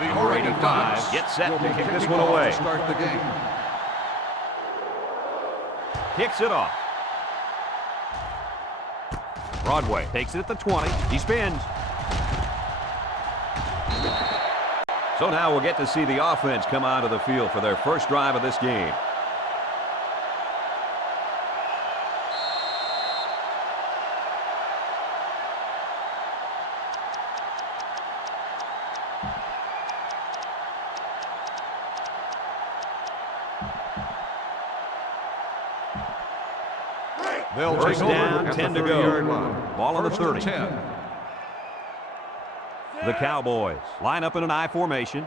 Number 85 gets set to kick this one away. Start the game. Kicks it off. Broadway takes it at the 20. He spins. So now we'll get to see the offense come onto the field for their first drive of this game. They'll First down, 10 to go. Ball on the 30. 10. The Cowboys line up in an I formation.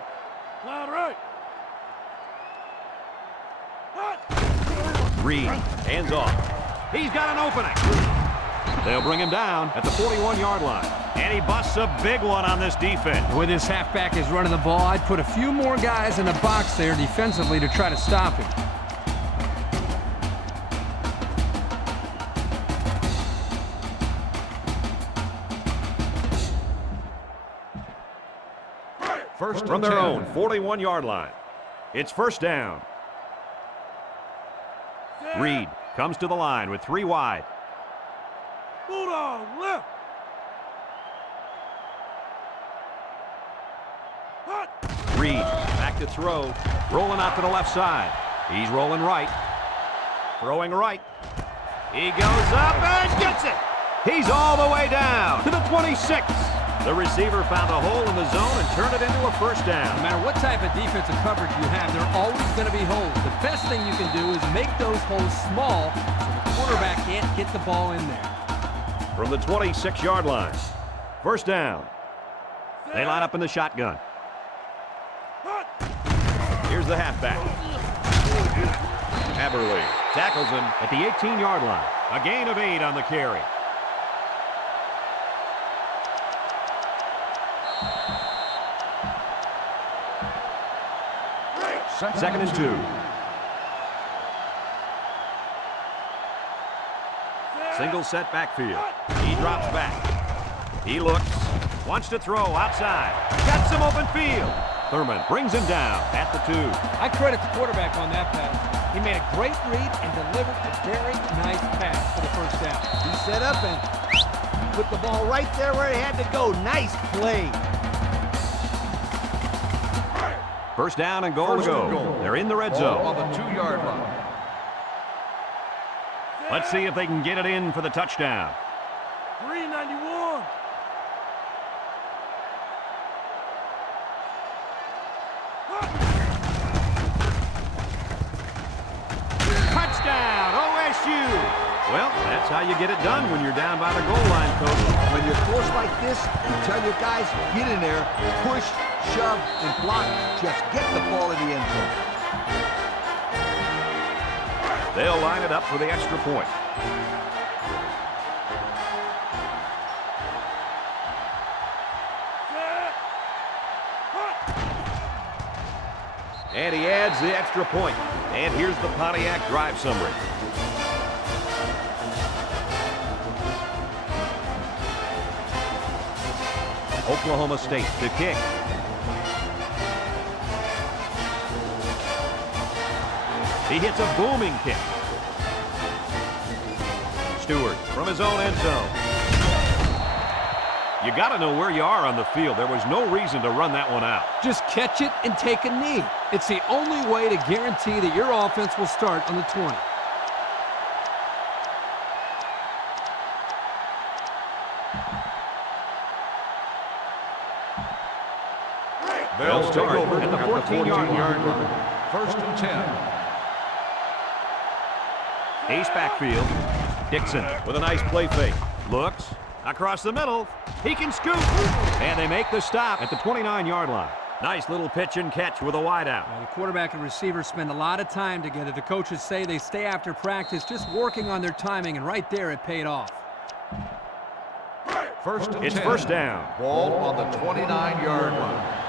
Reid, hands off. He's got an opening. They'll bring him down at the 41-yard line. And he busts a big one on this defense. With his halfback is running the ball, I'd put a few more guys in the box there defensively to try to stop him. First from their own 41-yard line. It's first down. Reid comes to the line with 3 wide. Bulldog left. Reid back to throw. Rolling out to the left side. He's rolling right. Throwing right. He goes up and gets it. He's all the way down to the 26. The receiver found a hole in the zone and turned it into a first down. No matter what type of defensive coverage you have, there are always going to be holes. The best thing you can do is make those holes small so the quarterback can't get the ball in there. From the 26-yard line. First down. They line up in the shotgun. Here's the halfback. Haberly tackles him at the 18-yard line. A gain of 8 on the carry. Second and 2. Single set backfield. He drops back. He looks. Wants to throw outside. Got some open field. Thurman brings him down at the 2. I credit the quarterback on that pass. He made a great read and delivered a very nice pass for the first down. He set up and put the ball right there where it had to go. Nice play. First down and goal to go. They're in the red zone. On the 2-yard line. Let's see if they can get it in for the touchdown. 391. Touchdown, OSU. Well, that's how you get it done when you're down by the goal line, Coach. When you're close like this, you tell your guys, get in there, push, shove, and block. Just get the ball in the end zone. They'll line it up for the extra point. And he adds the extra point. And here's the Pontiac drive summary. Oklahoma State to kick. He hits a booming kick. Stewart from his own end zone. You got to know where you are on the field. There was no reason to run that one out. Just catch it and take a knee. It's the only way to guarantee that your offense will start on the 20. They'll start over at the 14-yard line. First and 10. Ace backfield. Dixon with a nice play fake. Looks across the middle. He can scoop. And they make the stop at the 29-yard line. Nice little pitch and catch with a wideout. Well, the quarterback and receiver spend a lot of time together. The coaches say they stay after practice just working on their timing, and right there it paid off. It's first down. Ball on the 29-yard line.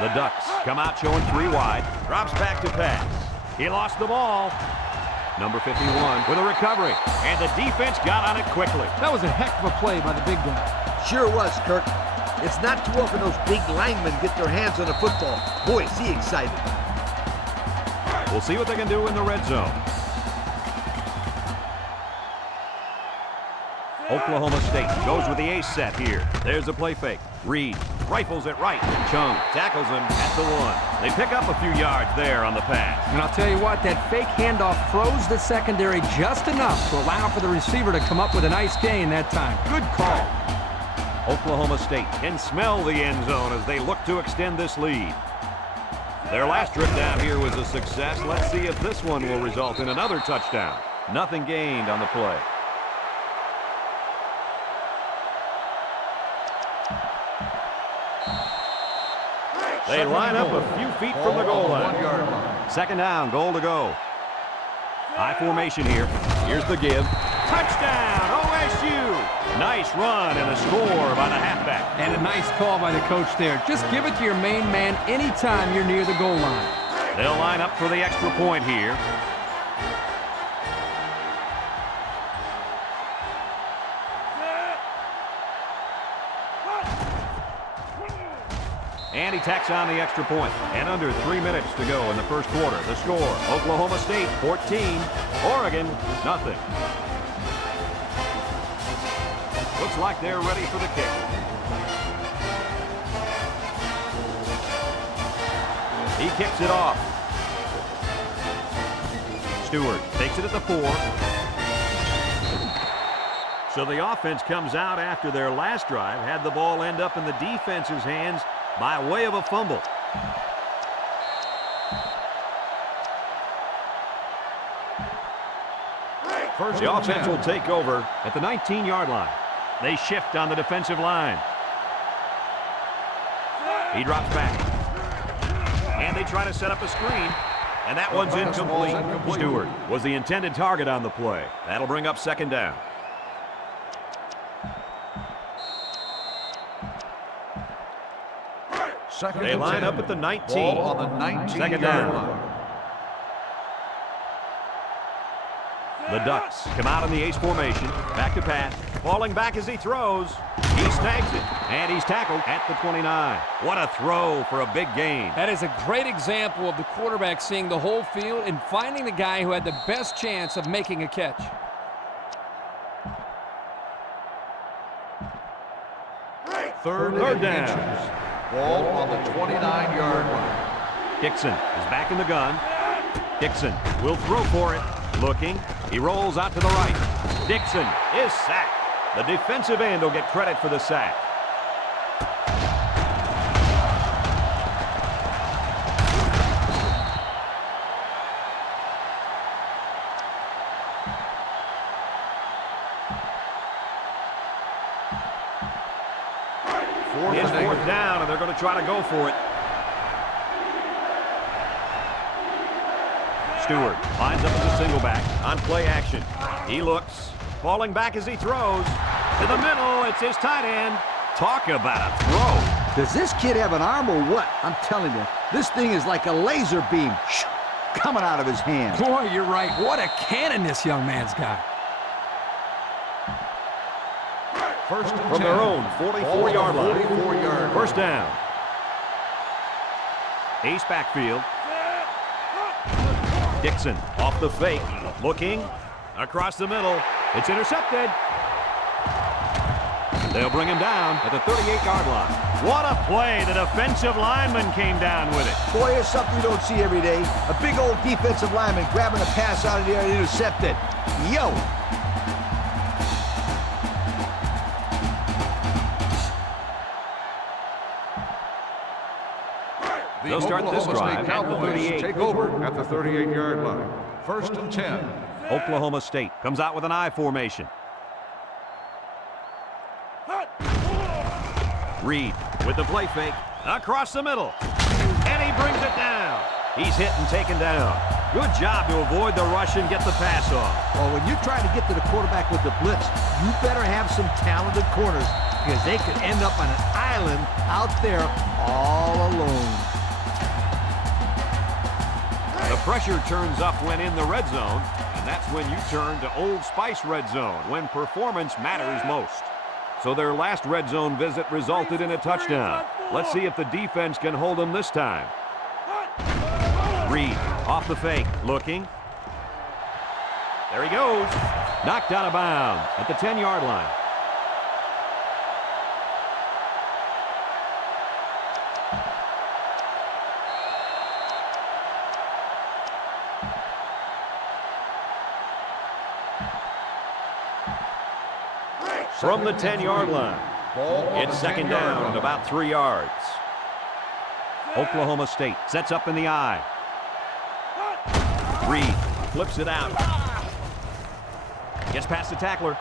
The Ducks come out showing 3 wide. Drops back to pass. He lost the ball. Number 51 with a recovery. And the defense got on it quickly. That was a heck of a play by the big guy. Sure was, Kirk. It's not too often those big linemen get their hands on the football. Boy, is he excited. We'll see what they can do in the red zone. Oklahoma State goes with the ace set here. There's a play fake. Reid rifles it right. Chung tackles him at the 1. They pick up a few yards there on the pass. And I'll tell you what, that fake handoff froze the secondary just enough to allow for the receiver to come up with a nice gain that time. Good call. Oklahoma State can smell the end zone as they look to extend this lead. Their last trip down here was a success. Let's see if this one will result in another touchdown. Nothing gained on the play. They line up a few feet from the goal line. 1 yard line. Second down, goal to go. High formation here. Here's the give. Touchdown, OSU! Nice run and a score by the halfback. And a nice call by the coach there. Just give it to your main man anytime you're near the goal line. They'll line up for the extra point here. And he tacks on the extra point. And under 3 minutes to go in the first quarter. The score, Oklahoma State 14, Oregon nothing. Looks like they're ready for the kick. He kicks it off. Stewart takes it at the 4. So the offense comes out after their last drive, had the ball end up in the defense's hands by way of a fumble. The offense will take over at the 19-yard line. They shift on the defensive line. He drops back. And they try to set up a screen. And that one's incomplete. Stewart was the intended target on the play. That'll bring up second down. They line up at the 19. Ball on the 19 Second down. The Ducks come out in the ace formation. Back to pass. Falling back as he throws. He snags it. And he's tackled at the 29. What a throw for a big gain. That is a great example of the quarterback seeing the whole field and finding the guy who had the best chance of making a catch. Third down. Ball on the 29-yard line. Dixon is back in the gun. Dixon will throw for it. Looking. He rolls out to the right. Dixon is sacked. The defensive end will get credit for the sack. It's fourth down, and they're going to try to go for it. Stewart lines up as a single back on play action. He looks, falling back as he throws. To the middle, it's his tight end. Talk about a throw. Does this kid have an arm or what? I'm telling you, this thing is like a laser beam coming out of his hand. Boy, you're right. What a cannon this young man's got. First and From 10. their own 44-yard line. 44-yard. First down. Ace backfield. Dixon off the fake. Looking. Across the middle. It's intercepted. They'll bring him down at the 38-yard line. What a play. The defensive lineman came down with it. Boy, it's something you don't see every day. A big old defensive lineman grabbing a pass out of the air and intercept it. Yo! They'll start this drive at the Cowboys 38. take over at the 38-yard line. First and 10. Oklahoma State comes out with an I formation. Reid with the play fake across the middle. And he brings it down. He's hit and taken down. Good job to avoid the rush and get the pass off. Well, when you're trying to get to the quarterback with the blitz, you better have some talented corners because they could end up on an island out there all alone. The pressure turns up when in the red zone, and that's when you turn to Old Spice Red Zone, when performance matters most. So their last red zone visit resulted in a touchdown. Let's see if the defense can hold them this time. Reid off the fake, looking. There he goes. Knocked out of bounds at the 10-yard line. From the 10-yard line, it's second down and about 3 yards. Oklahoma State sets up in the I. Reid flips it out. Gets past the tackler.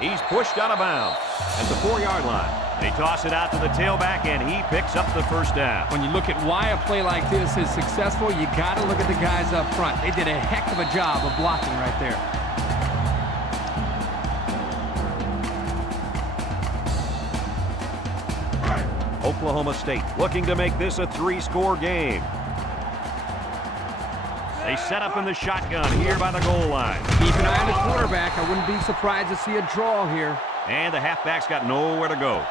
He's pushed out of bounds at the 4-yard line. They toss it out to the tailback, and he picks up the first down. When you look at why a play like this is successful, you got to look at the guys up front. They did a heck of a job of blocking right there. Oklahoma State looking to make this a 3-score game. They set up in the shotgun here by the goal line. Keep an eye on the quarterback. I wouldn't be surprised to see a draw here. And the halfback's got nowhere to go.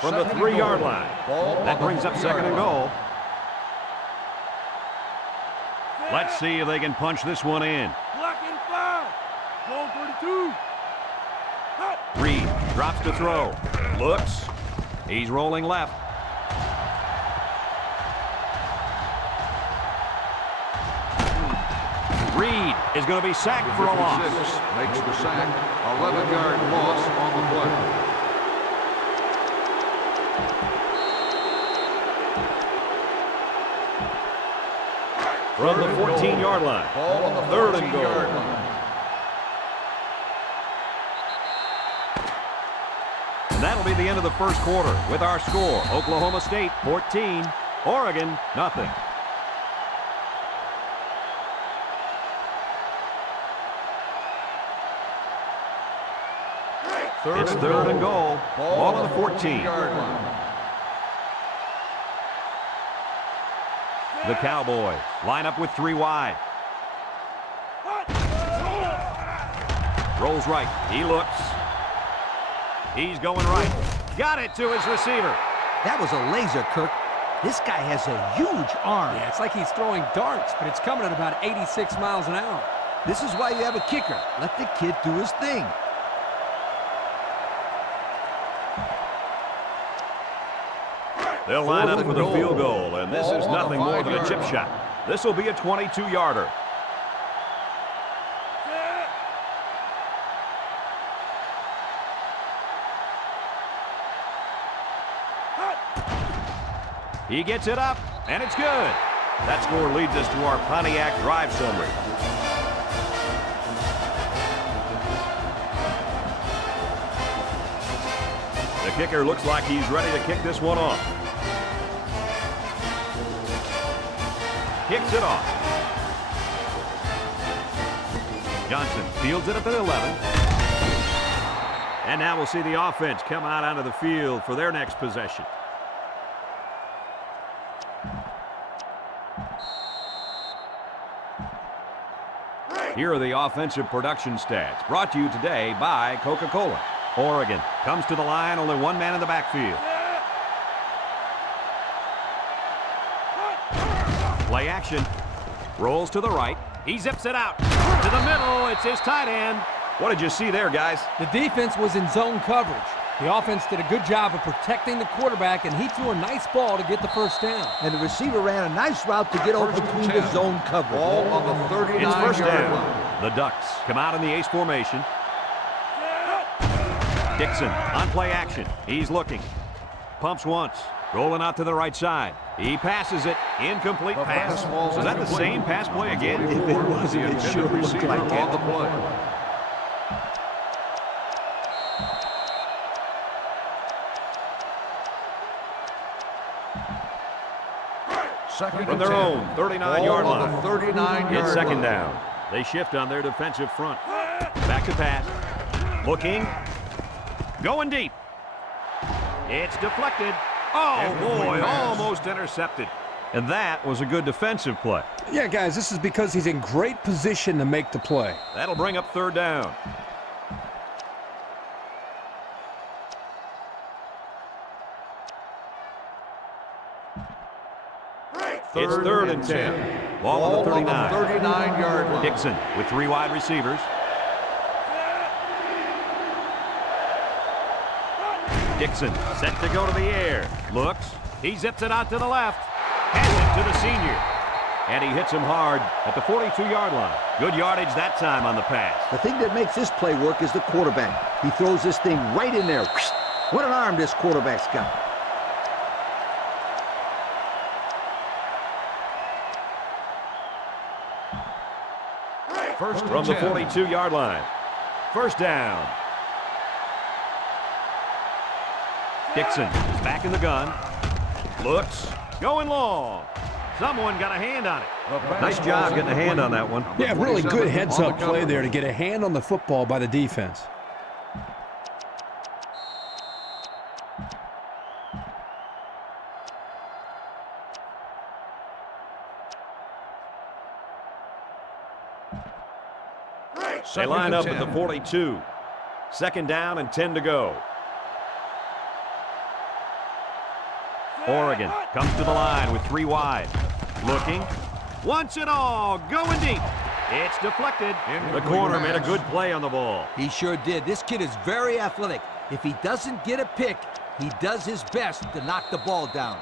From the 3-yard line, that brings up second and goal. Let's see if they can punch this one in. Black and 5. Ball 32. Reid drops to throw. Looks. He's rolling left. Reid is going to be sacked for a loss. Makes the sack. 11-yard loss on the play. From the 14-yard line. Ball on the Third and goal. 14-yard line. And that'll be the end of the first quarter with our score. Oklahoma State 14, Oregon nothing. It's third and goal. Ball on the 14-yard line. The Cowboys line up with 3 wide. Rolls right. He looks. He's going right. Got it to his receiver. That was a laser, Kirk. This guy has a huge arm. Yeah, it's like he's throwing darts, but it's coming at about 86 miles an hour. This is why you have a kicker. Let the kid do his thing. They'll line up for the field goal, and this is nothing more than a chip shot. This will be a 22-yarder. He gets it up, and it's good. That score leads us to our Pontiac drive summary. The kicker looks like he's ready to kick this one off. Kicks it off. Johnson fields it up at 11. And now we'll see the offense come out onto the field for their next possession. Here are the offensive production stats, brought to you today by Coca-Cola. Oregon comes to the line, only one man in the backfield. Play action. Rolls to the right. He zips it out. To the middle. It's his tight end. What did you see there, guys? The defense was in zone coverage. The offense did a good job of protecting the quarterback, and he threw a nice ball to get the first down. And the receiver ran a nice route to get over between the zone coverage. Ball on the 39-yard line. It's first down. The Ducks come out in the ace formation. Dixon on play action. He's looking. Pumps once. Rolling out to the right side. He passes it. Incomplete pass. Is that the same pass play again? If it wasn't, it sure looked like it. On the play. Second From their own 39-yard line. On the 39-yard It's second line. down. They shift on their defensive front. Back to pass. Looking. Going deep. It's deflected. Oh, boy, almost intercepted. And that was a good defensive play. Yeah, guys, this is because he's in great position to make the play. That'll bring up third down. It's third and 10. Ball on the 39. 39-yard line. Dixon with 3 wide receivers. Dixon set to go to the air. Looks. He zips it out to the left. Hands it to the senior. And he hits him hard at the 42-yard line. Good yardage that time on the pass. The thing that makes this play work is the quarterback. He throws this thing right in there. What an arm this quarterback's got. First From the 10. 42-yard line. First down. Dixon is back in the gun. Looks. Going long. Someone got a hand on it. Nice job getting a hand on that one. Yeah, really good heads-up play there to get a hand on the football by the defense. They line up at the 42. Second down and 10 to go. Oregon comes to the line with 3 wide. Looking. Wants it all. Going deep. It's deflected. The corner made a good play on the ball. He sure did. This kid is very athletic. If he doesn't get a pick, he does his best to knock the ball down.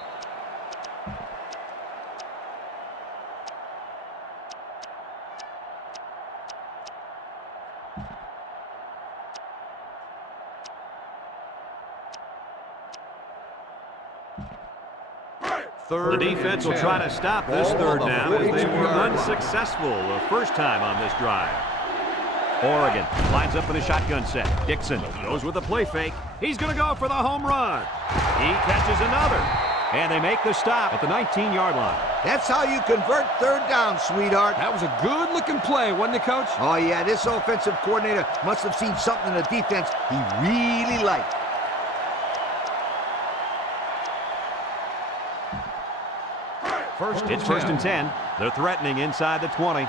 The defense will try to stop this third down as they were unsuccessful the first time on this drive. Oregon lines up in a shotgun set. Dixon goes with a play fake. He's going to go for the home run. He catches another. And they make the stop at the 19-yard line. That's how you convert third down, sweetheart. That was a good-looking play, wasn't it, Coach? Oh, yeah, this offensive coordinator must have seen something in the defense he really liked. It's first and 10. They're threatening inside the 20.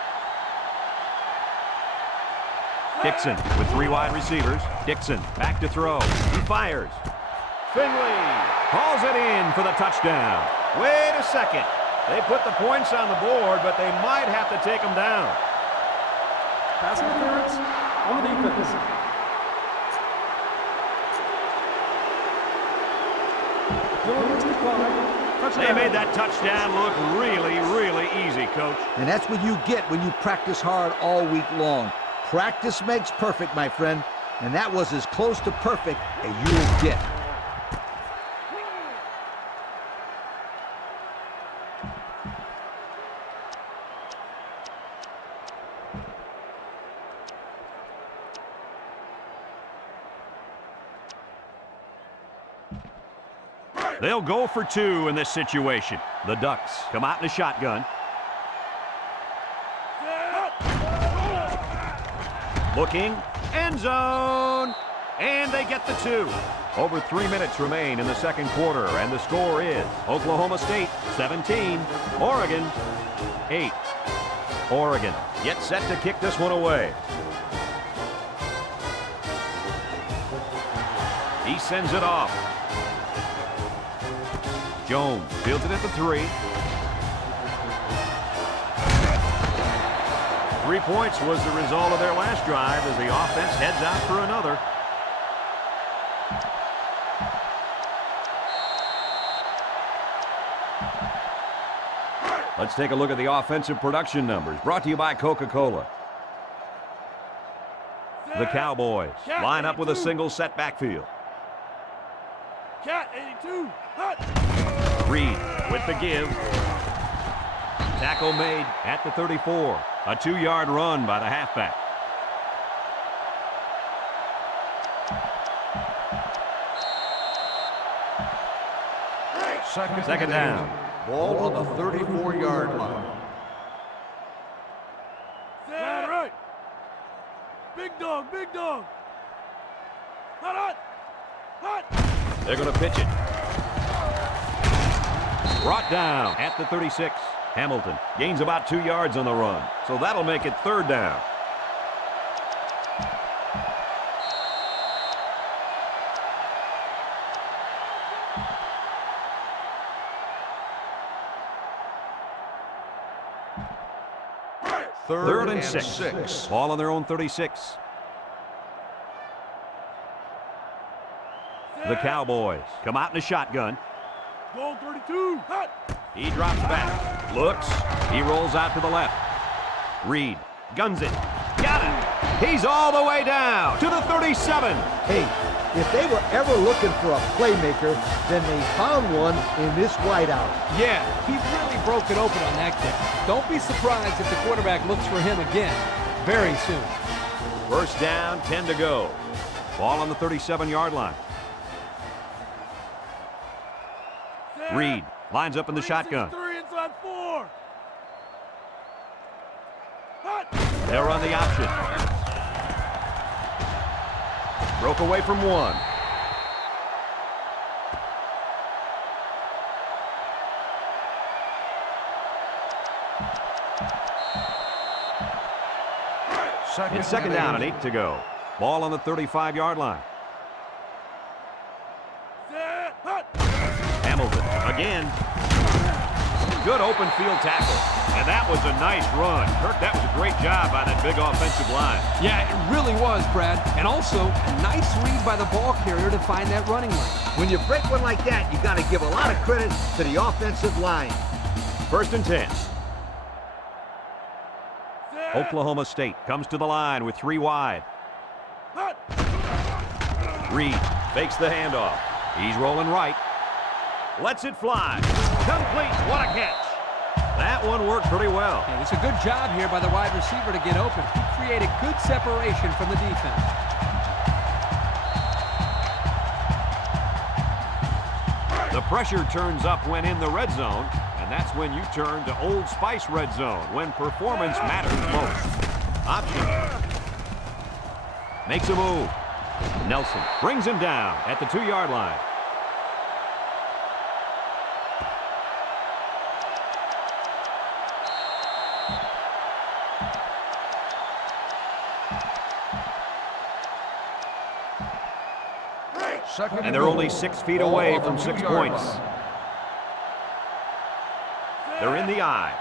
Dixon with 3 wide receivers. Dixon back to throw. He fires. Finley hauls it in for the touchdown. Wait a second. They put the points on the board, but they might have to take them down. Pass interference on the defense. They made that touchdown look really, really easy, Coach. And that's what you get when you practice hard all week long. Practice makes perfect, my friend. And that was as close to perfect as you'll get. They'll go for 2 in this situation. The Ducks come out in a shotgun. Looking, end zone, and they get the 2. Over 3 minutes remain in the second quarter, and the score is Oklahoma State 17, Oregon 8. Oregon gets set to kick this one away. He sends it off. Jones fields it at the 3. 3 points was the result of their last drive as the offense heads out for another. Let's take a look at the offensive production numbers brought to you by Coca-Cola. The Cowboys line up with a single set backfield. Cat 82. Hut. Reid with the give. Tackle made at the 34. A 2-yard run by the halfback. Second down. Ball on the 34-yard line. Stand right. Big dog, big dog. Hut, hut. Hut. They're going to pitch it. Brought down at the 36. Hamilton gains about 2 yards on the run, so that'll make it 3rd down. Third and six. Ball on their own 36. The Cowboys come out in a shotgun. Goal 32. Hot. He drops back, looks, he rolls out to the left. Reid guns it, got it. He's all the way down to the 37. Hey, if they were ever looking for a playmaker, then they found one in this wideout. Yeah, he really broke it open on that kick. Don't be surprised if the quarterback looks for him again very soon. First down, 10 to go. Ball on the 37-yard line. Reid lines up in the shotgun. 3 inside 4. Hot. They'll run the option. Broke away from one. It's second down and 8 to go. Ball on the 35-yard line. Hamilton again. Good open field tackle. And that was a nice run. Kirk, that was a great job by that big offensive line. Yeah, it really was, Brad. And also, a nice read by the ball carrier to find that running lane. When you break one like that, you got to give a lot of credit to the offensive line. First and 10. Oklahoma State comes to the line with 3 wide. Reid fakes the handoff. He's rolling right. Lets it fly. Complete. What a catch. That one worked pretty well. Yeah, it's a good job here by the wide receiver to get open. He created good separation from the defense. The pressure turns up when in the red zone, and that's when you turn to Old Spice Red Zone, when performance matters most. Option. Makes a move. Nelson brings him down at the 2-yard line. And they're only 6 feet away from 6 points. They're in the eye.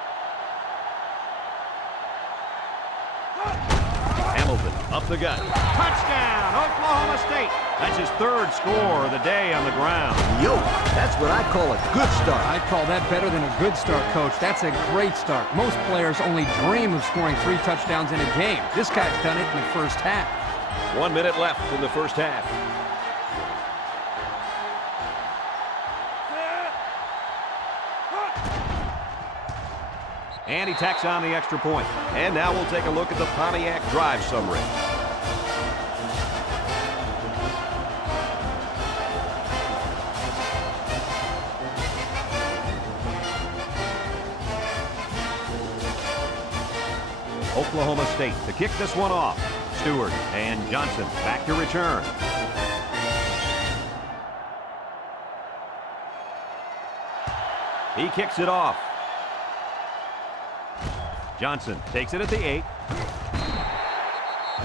Hamilton up the gut. Touchdown, Oklahoma State. That's his 3rd score of the day on the ground. Yo, that's what I call a good start. I call that better than a good start, Coach. That's a great start. Most players only dream of scoring 3 touchdowns in a game. This guy's done it in the first half. 1 minute left in the first half. And he tacks on the extra point. And now we'll take a look at the Pontiac drive summary. Oklahoma State to kick this one off. Stewart and Johnson back to return. He kicks it off. Johnson takes it at the 8.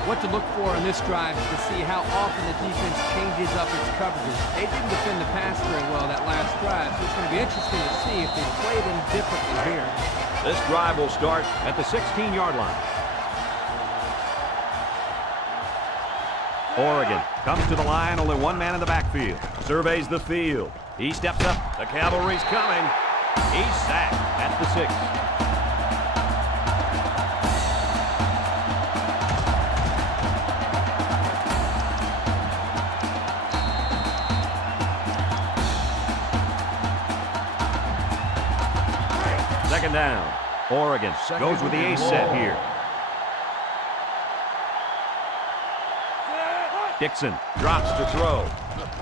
What to look for in this drive is to see how often the defense changes up its coverages. They didn't defend the pass very well that last drive, so it's going to be interesting to see if they play them differently here. This drive will start at the 16-yard line. Oregon comes to the line, only 1 man in the backfield. Surveys the field. He steps up. The cavalry's coming. He's sacked at the 6. Second down. Oregon goes with the ace set here. Dixon drops to throw.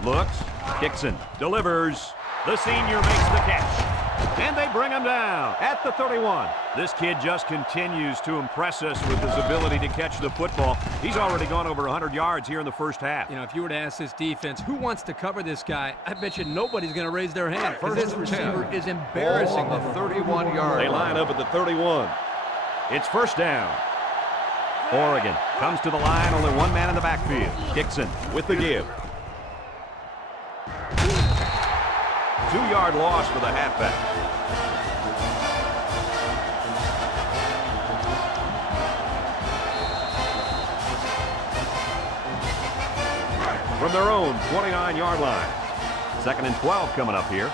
Looks. Dixon delivers. The senior makes the catch. And they bring him down at the 31. This kid just continues to impress us with his ability to catch the football. He's already gone over 100 yards here in the first half. You know, if you were to ask this defense, who wants to cover this guy, I bet you nobody's going to raise their hand because this receiver is embarrassing. Ball on the 31-yard They line. line up at the 31. It's first down. Oregon comes to the line, only one man in the backfield. Dixon with the give. 2-yard loss for the halfback. From their own 29-yard line. 2nd and 12 coming up here.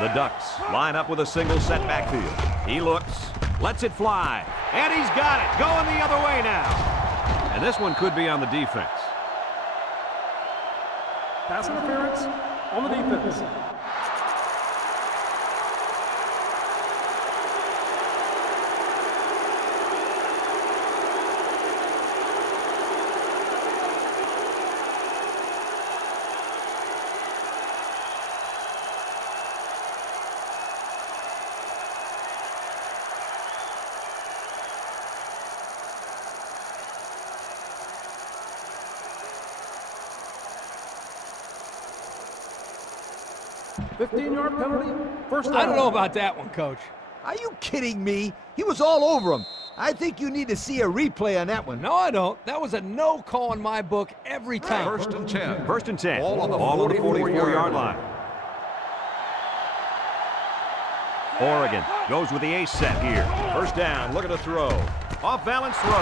The Ducks line up with a single set backfield. He looks, lets it fly, and he's got it. Going the other way now. And this one could be on the defense. Pass interference on the defense. $15-yard penalty. First down. I don't know about that one, Coach. Are you kidding me? He was all over him. I think you need to see a replay on that one. No, I don't. That was a no call in my book every time. 1st and 10. 1st and 10. Ball on the 44-yard line. Oregon goes with the ace set here. First down, look at the throw. Off balance throw.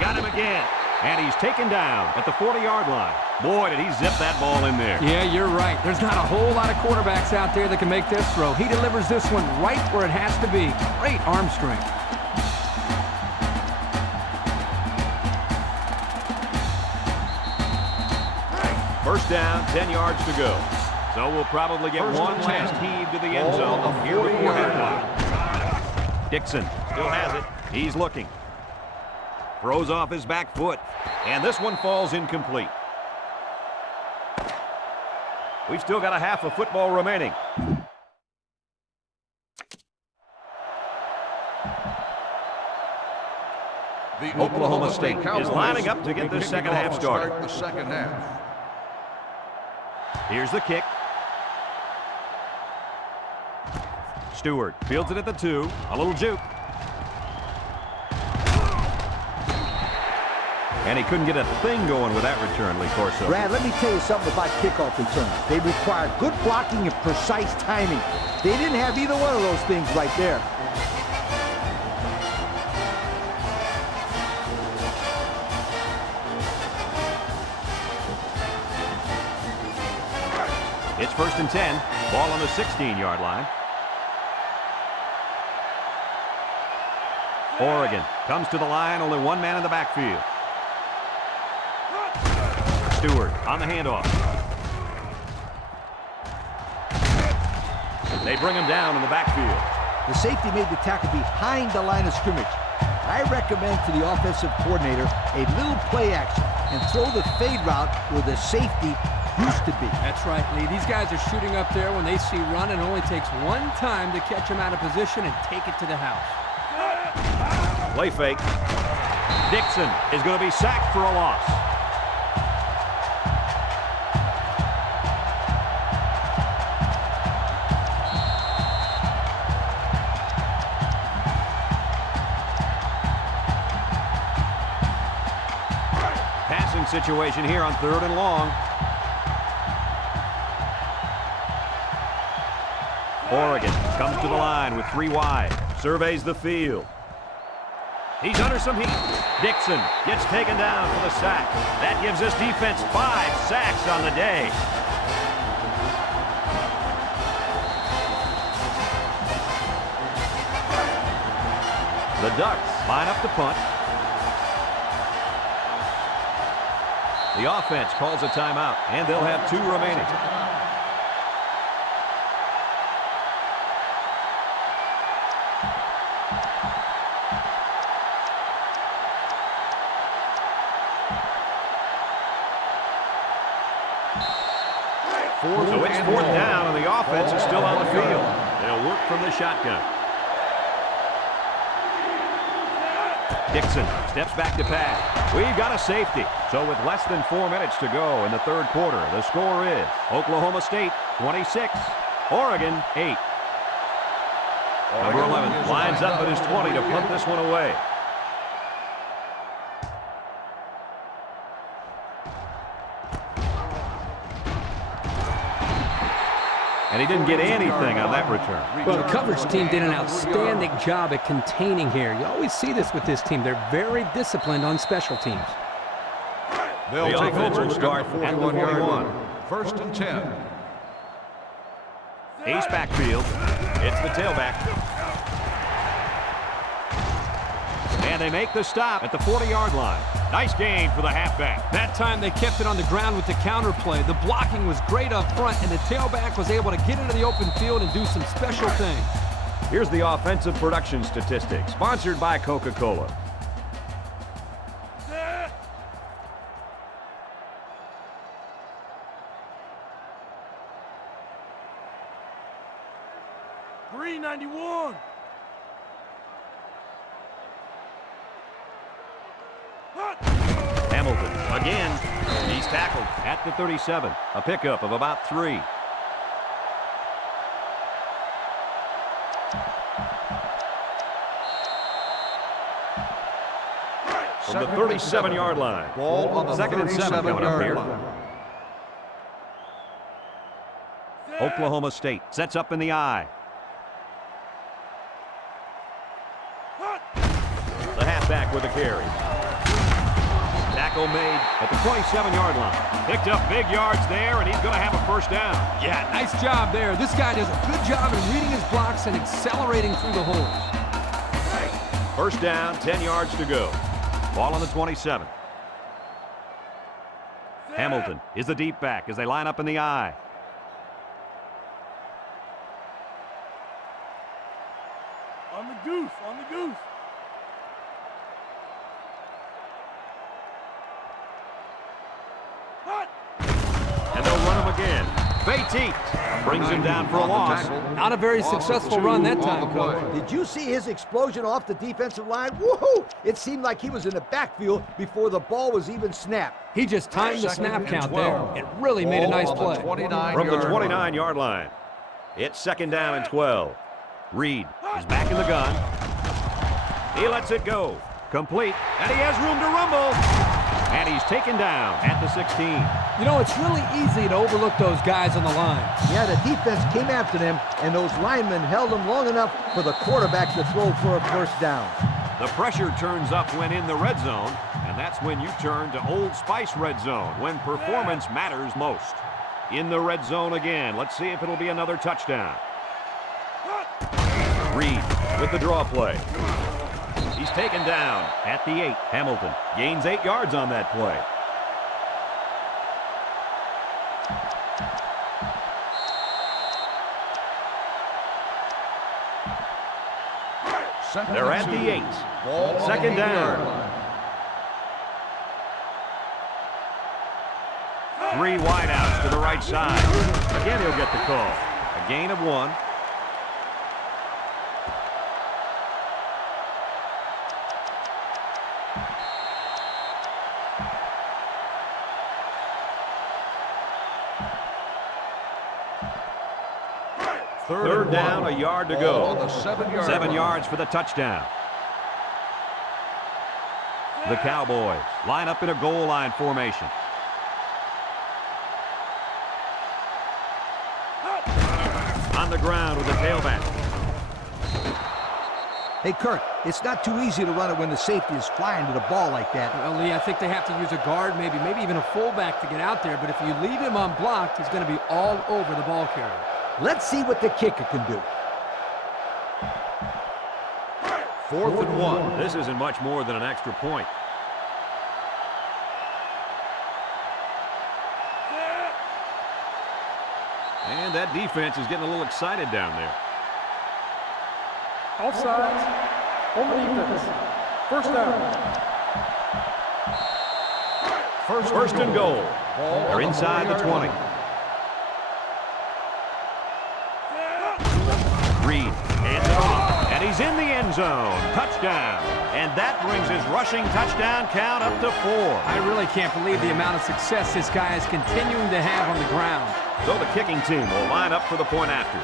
Got him again. And he's taken down at the 40-yard line. Boy, did he zip that ball in there. Yeah, you're right. There's not a whole lot of quarterbacks out there that can make this throw. He delivers this one right where it has to be. Great arm strength. First down, 10 yards to go. So we'll probably get First one and last 10. heave to the end Ball zone on the here before 40-yard halftime. Dixon still has it. He's looking. Throws off his back foot. And this one falls incomplete. We've still got a half of football remaining. The Oklahoma State Cowboys is lining up to get will be this kicking second half off to started. start the second half. Here's the kick. Stewart fields it at the 2. A little juke. And he couldn't get a thing going with that return, Lee Corso. Brad, let me tell you something about kickoff returns. They require good blocking and precise timing. They didn't have either one of those things right there. It's 1st and 10. Ball on the 16-yard line. Oregon comes to the line. Only one man in the backfield. Stewart on the handoff. They bring him down in the backfield. The safety made the tackle behind the line of scrimmage. I recommend to the offensive coordinator a little play action and throw the fade route where the safety used to be. That's right, Lee. These guys are shooting up there when they see run, and it only takes one time to catch him out of position and take it to the house. Play fake. Dixon is going to be sacked for a loss. Passing situation here on 3rd and long. Oregon comes to the line with 3 wide. Surveys the field. He's under some heat. Dixon gets taken down for the sack. That gives this defense 5 sacks on the day. The Ducks line up to punt. The offense calls a timeout, and they'll have 2 remaining. So it's fourth down, and the offense is still on the field. They'll work from the shotgun. Dixon steps back to pass. We've got a safety. So with less than 4 minutes to go in the third quarter, the score is Oklahoma State 26, Oregon 8. Number 11 lines up at his 20 to punt this one away. And he didn't get anything on that return. Well, the coverage team did an outstanding job at containing here. You always see this with this team. They're very disciplined on special teams. They'll The take offense over will start at the at the 41-yard 41. line. First and 10. Ace backfield. It's the tailback. And they make the stop at the 40-yard line. Nice gain for the halfback. That time they kept it on the ground with the counter play. The blocking was great up front, and the tailback was able to get into the open field and do some special things. Here's the offensive production statistics, sponsored by Coca-Cola. $391. Hamilton again. He's tackled at the 37. A pickup of about 3. From the 37-yard line. Ball on the Second and 7 coming up here. 37-yard line. Oklahoma State sets up in the eye. The halfback with a carry. Tackle made at the 27-yard line. Picked up big yards there, and he's going to have a first down. Yeah, nice job there. This guy does a good job in reading his blocks and accelerating through the holes. First down, 10 yards to go. Ball on the 27. Hamilton is the deep back as they line up in the eye. On the goose, on the goose. And they'll run him again. Beatty brings him down for a loss. Not a very successful run that time, Coach. Did you see his explosion off the defensive line? Woohoo! It seemed like he was in the backfield before the ball was even snapped. He just timed the snap count there. It really made a nice play. From the 29-yard line. It's second down and 12. Reid is back in the gun. He lets it go. Complete. And he has room to rumble. And he's taken down at the 16. You know, it's really easy to overlook those guys on the line. Yeah, the defense came after them, and those linemen held them long enough for the quarterback to throw for a first down. The pressure turns up when in the red zone, and that's when you turn to Old Spice Red Zone, when performance matters most. In the red zone again. Let's see if it'll be another touchdown. Reid with the draw play. He's taken down at the 8. Hamilton gains 8 yards on that play. They're at the 8. Second down. 3 wideouts to the right side. Again, he'll get the call. A gain of 1. Third down, a yard to go. 7 yards for the touchdown. The Cowboys line up in a goal line formation. On the ground with the tailback. Hey, Kirk, it's not too easy to run it when the safety is flying to the ball like that. Well, Lee, I think they have to use a guard, maybe even a fullback to get out there. But if you leave him unblocked, he's going to be all over the ball carrier. Let's see what the kicker can do. 4th and 1. This isn't much more than an extra point. And that defense is getting a little excited down there. Offsides on the defense. First down. First and goal. They're inside the 20. zone. Touchdown. And that brings his rushing touchdown count up to 4. I really can't believe the amount of success this guy is continuing to have on the ground. So the kicking team will line up for the point after.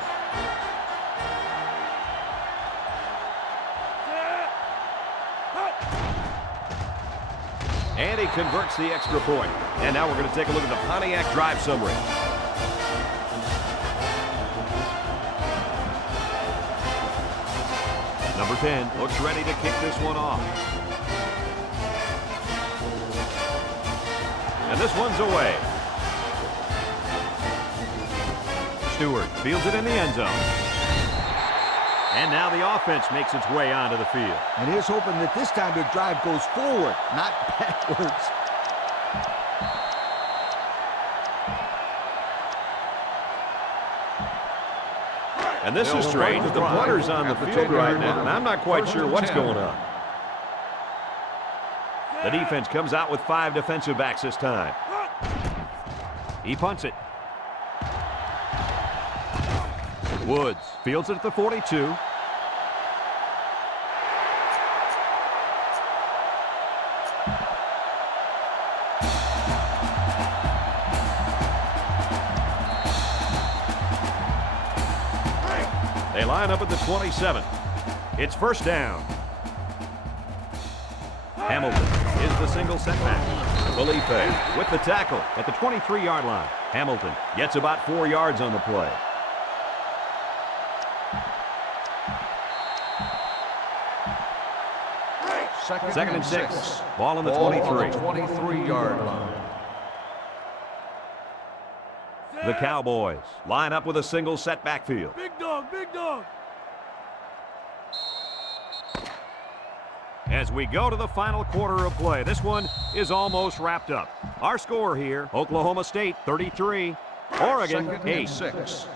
And he converts the extra point. And now we're going to take a look at the Pontiac drive summary. Number 10 looks ready to kick this one off. And this one's away. Stewart fields it in the end zone. And now the offense makes its way onto the field. And here's hoping that this time the drive goes forward, not backwards. And this is strange. The punter's on the field right now, and I'm not quite sure what's going on. The defense comes out with 5 defensive backs this time. He punts it. Woods fields it at the 42. They line up at the 27. It's first down. Hamilton is the single setback. Felipe with the tackle at the 23-yard line. Hamilton gets about 4 yards on the play. Second and 6. Ball on the 23. 23-yard line. The Cowboys line up with a single set backfield. Big dog, big dog. As we go to the final quarter of play, this one is almost wrapped up. Our score here, Oklahoma State 33, Oregon 8.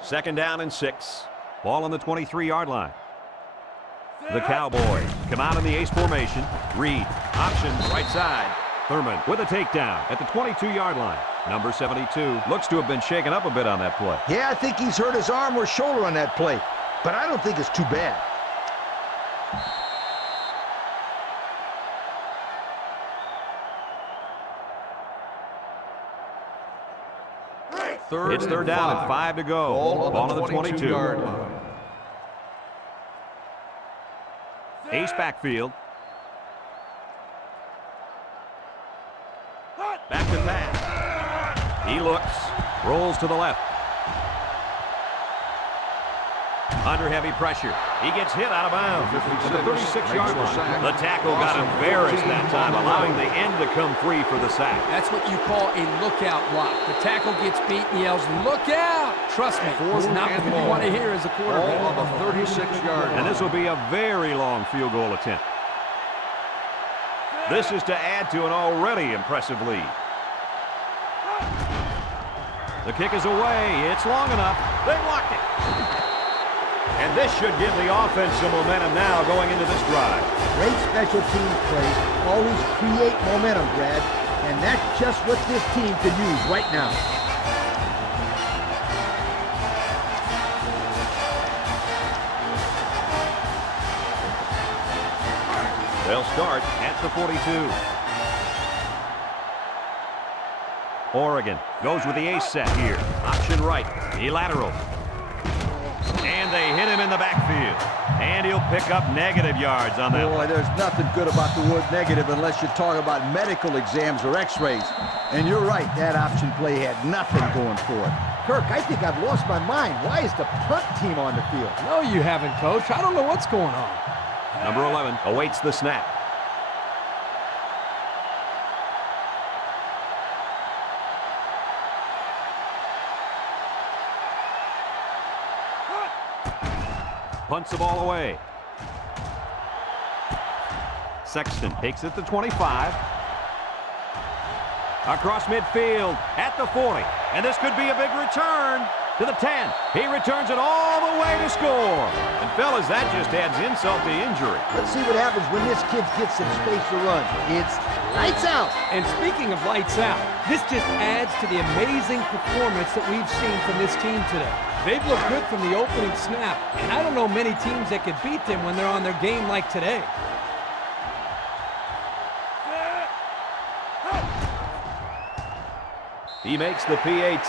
Second down and 6. Ball on the 23-yard line. The Cowboys come out in the ace formation. Reid, option right side. Thurman with a takedown at the 22-yard line. Number 72 looks to have been shaken up a bit on that play. Yeah, I think he's hurt his arm or shoulder on that play, but I don't think it's too bad. It's third down and 5 to go. Ball on the 22. Ace backfield. Back to pass. He looks, rolls to the left. Under heavy pressure. He gets hit out of bounds at the 36-yard line. The tackle got embarrassed that time, allowing the end to come free for the sack. That's what you call a lookout block. The tackle gets beat and yells, "Look out!" Trust me, it's not what you want to hear as a quarterback. Ball on the 36-yard line. And this will be a very long field goal attempt. This is to add to an already impressive lead. The kick is away. It's long enough. They blocked it. And this should give the offense some momentum now going into this drive. Great special teams plays always create momentum, Brad, and that's just what this team can use right now. They'll start at the 42. Oregon goes with the ace set here. Option right. He laterals. And they hit him in the backfield. And he'll pick up negative yards on that Boy, one. there's nothing good about the word negative unless you talk about medical exams or x-rays. And you're right, that option play had nothing going for it. Kirk, I think I've lost my mind. Why is the punt team on the field? No, you haven't, Coach. I don't know what's going on. Number 11 awaits the snap. Punts the ball away. Sexton takes it to 25. Across midfield at the 40. And this could be a big return to the 10. He returns it all the way to score. And fellas, that just adds insult to injury. Let's see what happens when this kid gets some space to run. It's lights out. And speaking of lights out, this just adds to the amazing performance that we've seen from this team today. They've looked good from the opening snap, and I don't know many teams that could beat them when they're on their game like today. He makes the PAT.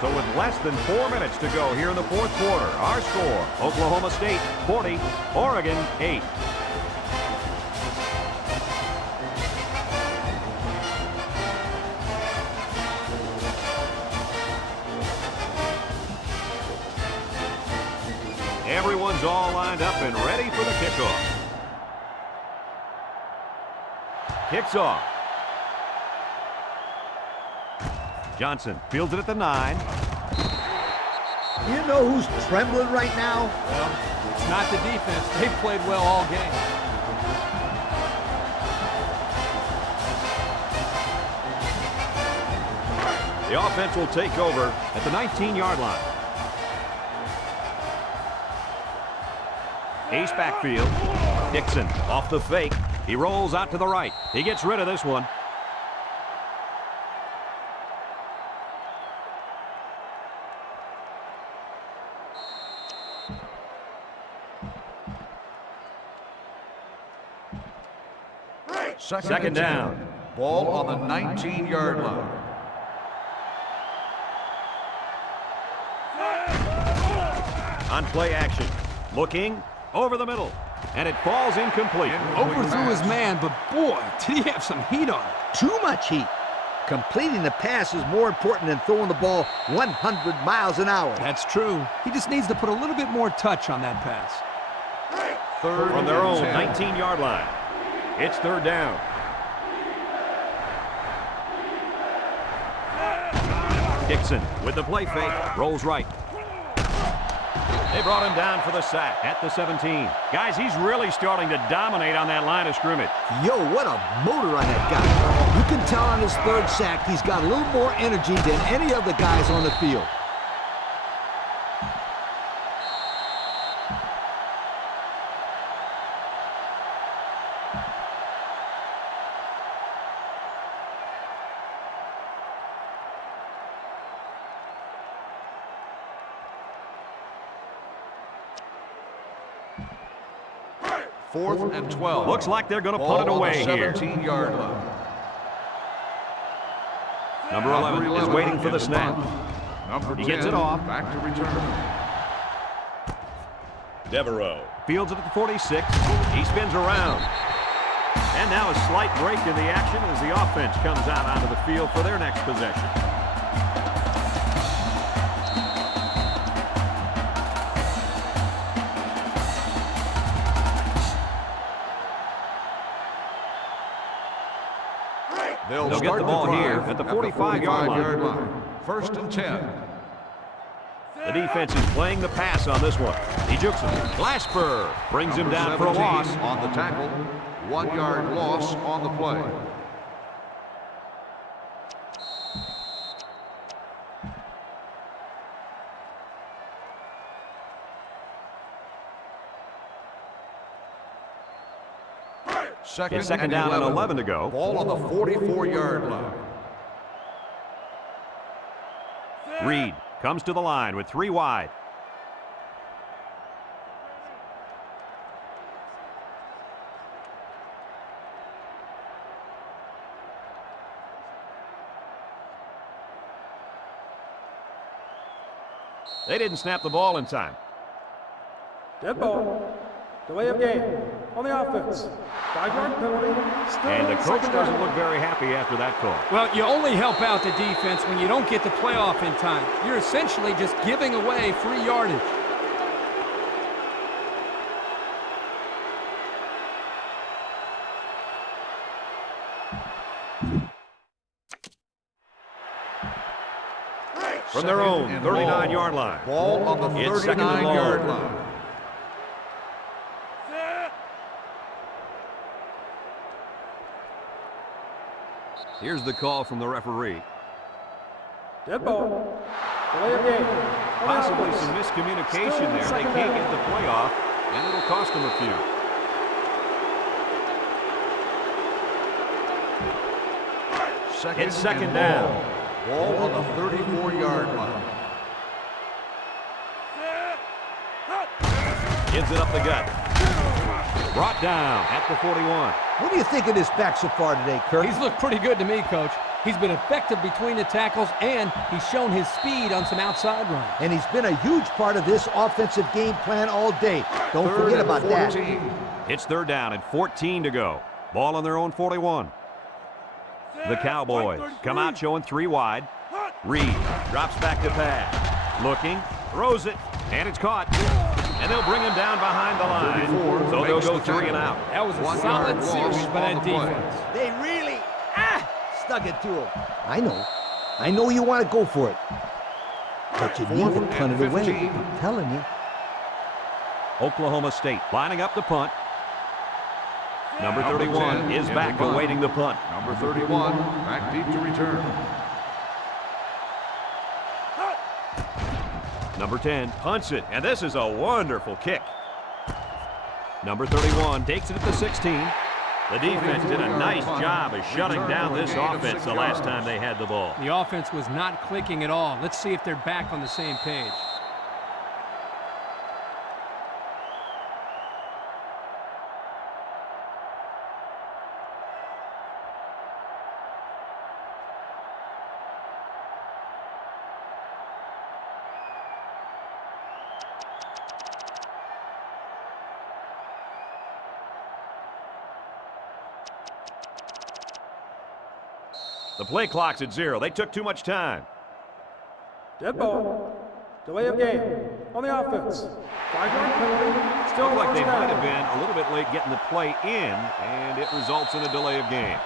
So with less than 4 minutes to go here in the fourth quarter, our score, Oklahoma State 40, Oregon 8. Everyone's all lined up and ready for the kickoff. Kicks off. Johnson fields it at the 9. You know who's trembling right now? Well, it's not the defense. They've played well all game. The offense will take over at the 19-yard line. Ace backfield. Dixon off the fake. He rolls out to the right. He gets rid of this one. Second down. Ball on the 19-yard line. On play action. Looking over the middle. And it falls incomplete. Overthrew his man, but boy, did he have some heat on it. Too much heat. Completing the pass is more important than throwing the ball 100 miles an hour. That's true. He just needs to put a little bit more touch on that pass. Third From their own 10. 19-yard line. It's third down. Dixon with the play fake. Rolls right. They brought him down for the sack at the 17. Guys, he's really starting to dominate on that line of scrimmage. Yo, what a motor on that guy. You can tell on his third sack he's got a little more energy than any of the guys on the field. Fourth and 12. Looks like they're going to Ball put it on away the here. 17-yard line. Number 11 is waiting for the snap. Number He 10, gets it off. Back to return. Devereaux fields it at the 46. He spins around. And now a slight break in the action as the offense comes out onto the field for their next possession. They'll get the ball here at the 45-yard line. First and 10. The defense is playing the pass on this one. He jukes him. Glasper brings him down for a loss. On the tackle. 1 yard loss on the play. It's second down and 11 to go. Ball on the 44-yard line. Reid comes to the line with 3 wide. They didn't snap the ball in time. Dead ball. Delay of game on the offense. 5-yard penalty. Still And the coach second doesn't down. look very happy after that call. Well, you only help out the defense when you don't get the playoff in time. You're essentially just giving away free yardage. From their own Second and 39-yard line. Ball on the It's second and 39-yard long. line. Here's the call from the referee. Dead ball. Delay of game. On the Possibly offense. some miscommunication Still there. They second can't down. get the playoff, and it'll cost them a few. It's second down. Ball on the 34-yard line. Gives it up the gut. Brought down at the 41. What do you think of this back so far today, Kirk? He's looked pretty good to me, Coach. He's been effective between the tackles, and he's shown his speed on some outside runs. And he's been a huge part of this offensive game plan all day. Don't forget about that. It's third down and 14 to go. Ball on their own 41. The Cowboys come out showing 3 wide. Reid drops back to pass. Looking, throws it, and it's caught. And they'll bring him down behind the line. So they'll go 3 and out. That was a solid series by that defense. They really stuck it to him. I know you want to go for it. But you need to punt it away. I'm telling you. Oklahoma State lining up the punt. Number 31 is back awaiting the punt. Number 31, back deep to return. Number 10 punts it, and this is a wonderful kick. Number 31 takes it at the 16. The defense did a nice job of shutting down this offense the last time they had the ball. The offense was not clicking at all. Let's see if they're back on the same page. The play clock's at 0. They took too much time. Dead ball. Delay of game. On the offense. 5-yard penalty. Still Looked like first they down. might have been a little bit late getting the play in, and it results in a delay of game.